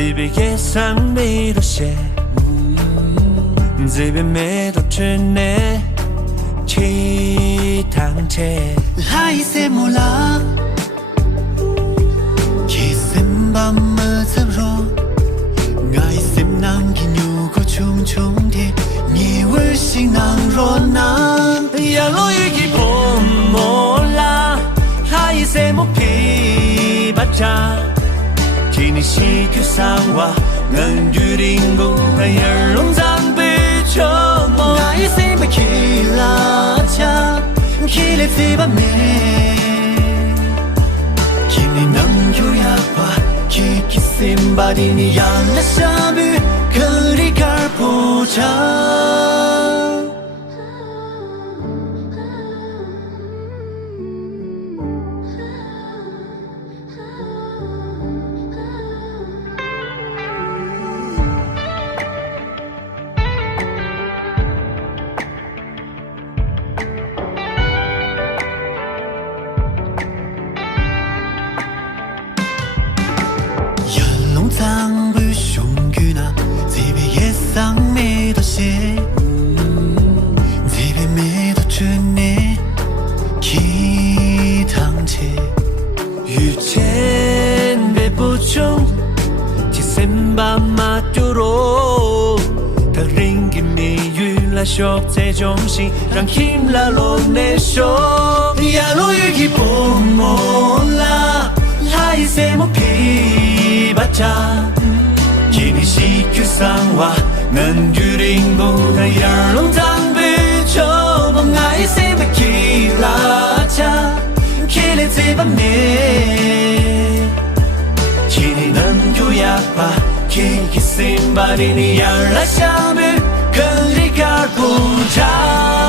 这边夜上没多些，这边没多吃呢，起汤切。来些木拉，起身把么子肉，爱些南吉牛个冲冲的，你为心囊若囊，呀路雨给碰莫拉，来些木皮巴扎。今年西去上瓦，能决定不还要龙藏被折磨。爱些不起拉恰，起来最把美。今年能有呀吧，起起心把的你养了下雨，可里卡不长。藏不凶具那，这边夜上没多些，这边没多吃呢，起汤切。遇见别不穷，ที่เส้นบามาดูโรถ้าริงกิมีอยู่ละชอบใจจงสิ让คิมละลงในโช呀路雨给不莫拉，来些莫皮巴扎。今年西去上瓦，能决定不还要龙藏被折磨。爱些不起拉恰，起来最把美。今年能有呀吧，起起心把你养来下面，跟你卡不着。